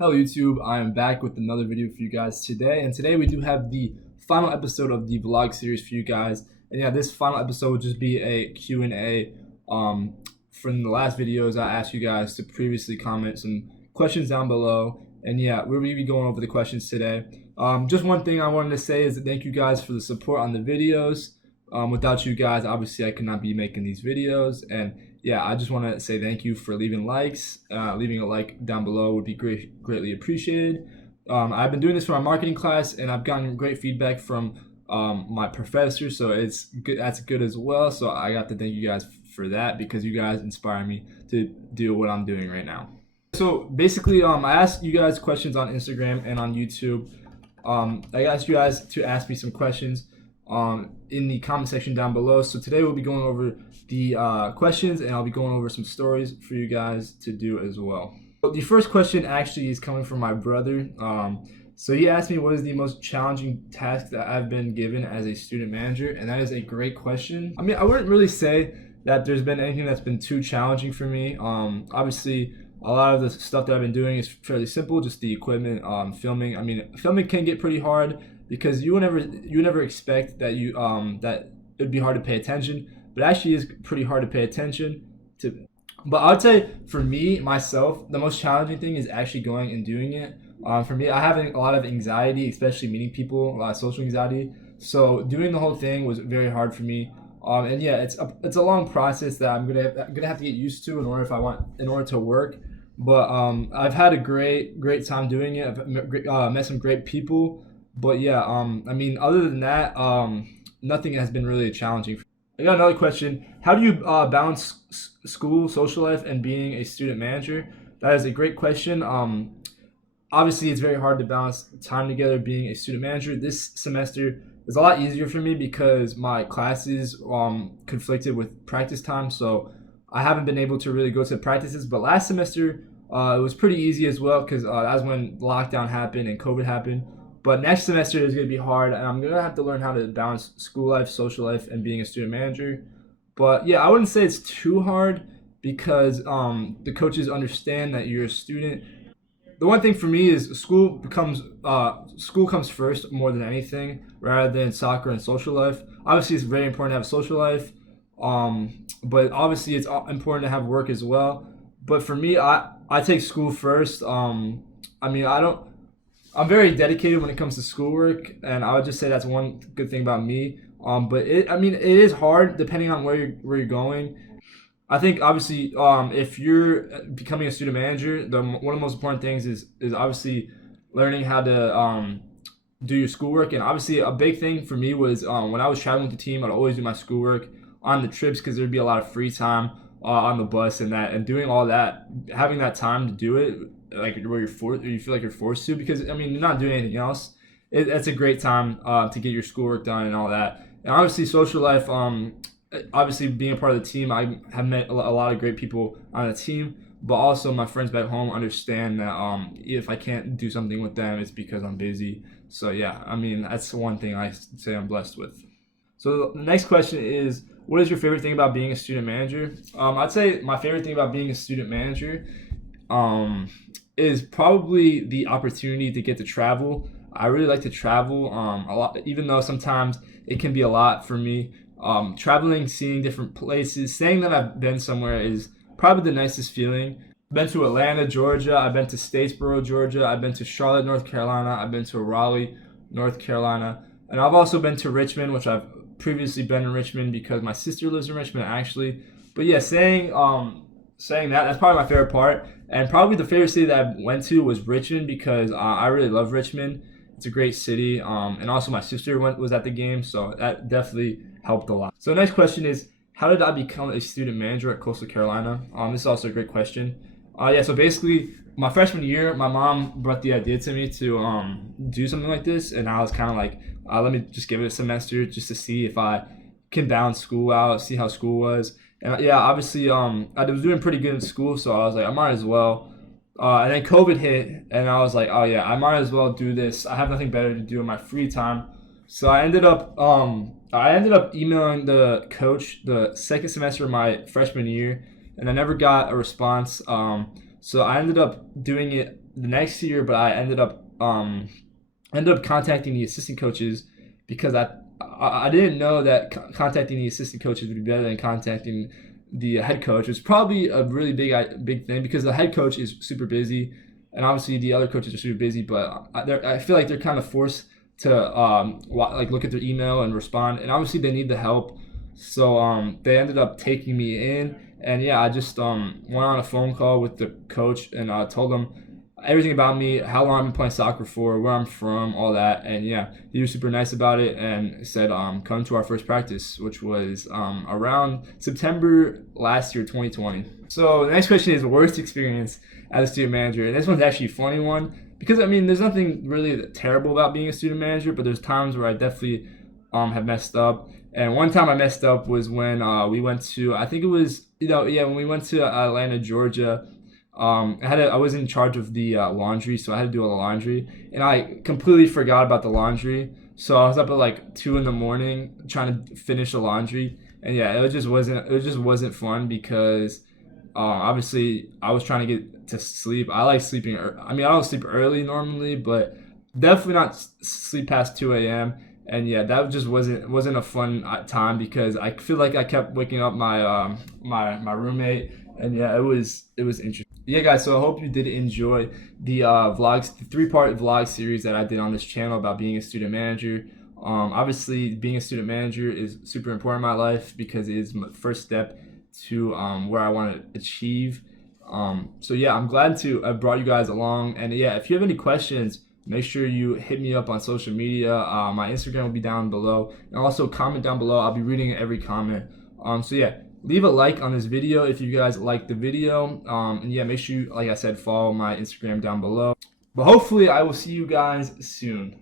Hello YouTube, I am back with another video for you guys today, and today we do have the final episode of the vlog series for you guys. And yeah, this final episode will just be a Q&A. From the last videos, I asked you guys to previously comment some questions down below, and yeah, we'll be going over the questions today. Just one thing I wanted to say is thank you guys for the support on the videos. Without you guys, obviously I could not be making these videos, and yeah, I just want to say thank you for leaving likes. Leaving a like down below would be greatly appreciated. I've been doing this for my marketing class, and I've gotten great feedback from my professor, so it's good. That's good as well. So I got to thank you guys for that because you guys inspire me to do what I'm doing right now. So basically, I asked you guys questions on Instagram and on YouTube. I asked you guys to ask me some questions in the comment section down below. So today we'll be going over the questions, and I'll be going over some stories for you guys to do as well. So the first question actually is coming from my brother. So he asked me, what is the most challenging task that I've been given as a student manager? And that is a great question. I mean, I wouldn't really say that there's been anything that's been too challenging for me. Obviously, a lot of the stuff that I've been doing is fairly simple, just the equipment, filming. I mean, filming can get pretty hard because you never expect that that it'd be hard to pay attention, but it actually is pretty hard to pay attention to. But I would say for me, myself, the most challenging thing is actually going and doing it. For me, I have a lot of anxiety, especially meeting people, a lot of social anxiety. So doing the whole thing was very hard for me. And yeah, it's a long process that I'm gonna have to get used to in order to work. But I've had a great time doing it. I've met some great people. But yeah, I mean, other than that, nothing has been really challenging. I got another question. How do you balance school, social life, and being a student manager? That is a great question. Obviously, it's very hard to balance time together being a student manager. This semester is a lot easier for me because my classes conflicted with practice time, so I haven't been able to really go to practices. But last semester, it was pretty easy as well because that's when lockdown happened and COVID happened. But next semester is going to be hard, and I'm going to have to learn how to balance school life, social life, and being a student manager. But yeah, I wouldn't say it's too hard because the coaches understand that you're a student. The one thing for me is school comes first more than anything, rather than soccer and social life. Obviously, it's very important to have a social life, but obviously it's important to have work as well. But for me, I take school first. I mean, I'm very dedicated when it comes to schoolwork, and I would just say that's one good thing about me. But I mean, it is hard depending on where you're going. I think obviously, if you're becoming a student manager, one of the most important things is obviously learning how to do your schoolwork. And obviously, a big thing for me was when I was traveling with the team, I'd always do my schoolwork on the trips because there'd be a lot of free time on the bus and doing all that, having that time to do it, like where you feel like you're forced to, because I mean you're not doing anything else. It's a great time to get your schoolwork done and all that. And obviously social life, obviously being a part of the team, I have met a lot of great people on the team, but also my friends back home understand that if I can't do something with them, it's because I'm busy. So yeah, I mean that's one thing I say I'm blessed with. So the next question is, what is your favorite thing about being a student manager? I'd say my favorite thing about being a student manager is probably the opportunity to get to travel. I really like to travel a lot, even though sometimes it can be a lot for me. Traveling, seeing different places, saying that I've been somewhere is probably the nicest feeling. I've been to Atlanta, Georgia. I've been to Statesboro, Georgia. I've been to Charlotte, North Carolina. I've been to Raleigh, North Carolina. And I've also been to Richmond, which I've previously been in Richmond because my sister lives in Richmond actually. But yeah, saying that's probably my favorite part. And probably the favorite city that I went to was Richmond because I really love Richmond. It's a great city. And also my sister was at the game, so that definitely helped a lot. So the next question is, how did I become a student manager at Coastal Carolina? This is also a great question. Yeah, so basically my freshman year, my mom brought the idea to me to do something like this, and I was kind of like, let me just give it a semester just to see if I can balance school out, see how school was. And yeah, obviously, I was doing pretty good in school, so I was like, I might as well. And then COVID hit, and I was like, oh yeah, I might as well do this. I have nothing better to do in my free time. So I ended up emailing the coach the second semester of my freshman year, and I never got a response. So I ended up doing it the next year, but I ended up contacting the assistant coaches because I didn't know that contacting the assistant coaches would be better than contacting the head coach. It's probably a really big thing because the head coach is super busy, and obviously the other coaches are super busy. But I feel like they're kind of forced to like look at their email and respond, and obviously they need the help. So they ended up taking me in, and yeah, I just went on a phone call with the coach and told him everything about me, how long I've been playing soccer for, where I'm from, all that. And yeah, he was super nice about it and said, come to our first practice, which was around September last year, 2020. So the next question is worst experience as a student manager. And this one's actually a funny one because, I mean, there's nothing really terrible about being a student manager, but there's times where I definitely have messed up. And one time I messed up was when we went to, I think it was, when we went to Atlanta, Georgia. I was in charge of the laundry, so I had to do all the laundry, and I completely forgot about the laundry. So I was up at like 2 in the morning trying to finish the laundry, and yeah, it just wasn't fun because obviously I was trying to get to sleep. I like sleeping. I mean, I don't sleep early normally, but definitely not sleep past 2 a.m. And yeah, that just wasn't a fun time because I feel like I kept waking up my roommate, and yeah, it was interesting. Yeah, guys, so I hope you did enjoy the vlogs, the 3-part vlog series that I did on this channel about being a student manager. Obviously, being a student manager is super important in my life because it is my first step to where I want to achieve. So yeah, I'm glad to have brought you guys along. And yeah, if you have any questions, make sure you hit me up on social media. My Instagram will be down below, and also comment down below. I'll be reading every comment. So yeah, leave a like on this video if you guys like the video. And yeah, make sure you, like I said, follow my Instagram down below. But hopefully I will see you guys soon.